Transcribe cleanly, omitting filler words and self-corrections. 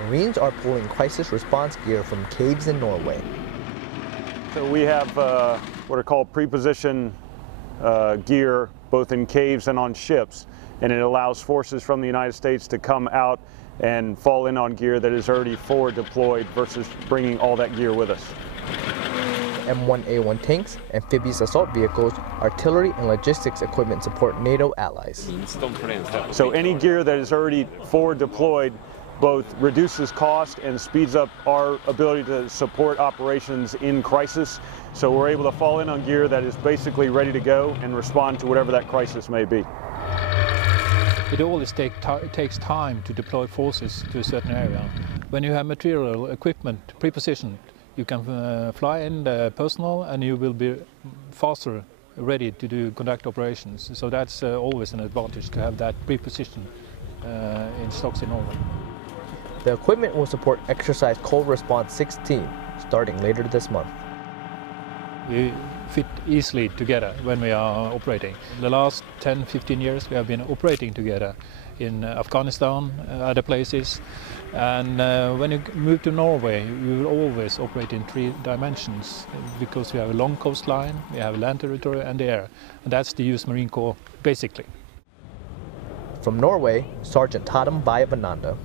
Marines are pulling crisis response gear from caves in Norway. So we have what are called pre-position gear both in caves and on ships, and it allows forces from the United States to come out and fall in on gear that is already forward deployed versus bringing all that gear with us. M1A1 tanks, amphibious assault vehicles, artillery and logistics equipment support NATO allies. So any gear that is already forward deployed both reduces cost and speeds up our ability to support operations in crisis. So we're able to fall in on gear that is basically ready to go and respond to whatever that crisis may be. It always takes time to deploy forces to a certain area. When you have material, equipment, pre-positioned, you can fly in the personnel and you will be faster ready to conduct operations. So that's always an advantage to have that pre-position in stocks in Norway. The equipment will support Exercise Cold Response 16, starting later this month. We fit easily together when we are operating. The last 10-15 years we have been operating together in Afghanistan, other places, and when you move to Norway we will always operate in 3 dimensions because we have a long coastline, we have land territory and the air, and that's the US Marine Corps basically. From Norway, Sergeant Tatum Vayavananda.